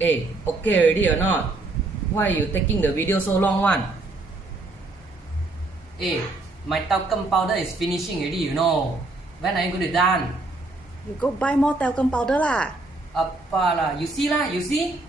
Hey, okay already or not? Why you taking the video so long one? Hey, my talcum powder is finishing already, you know. When are you going to done? You go buy more talcum powder lah. Apa lah, you see lah, you see?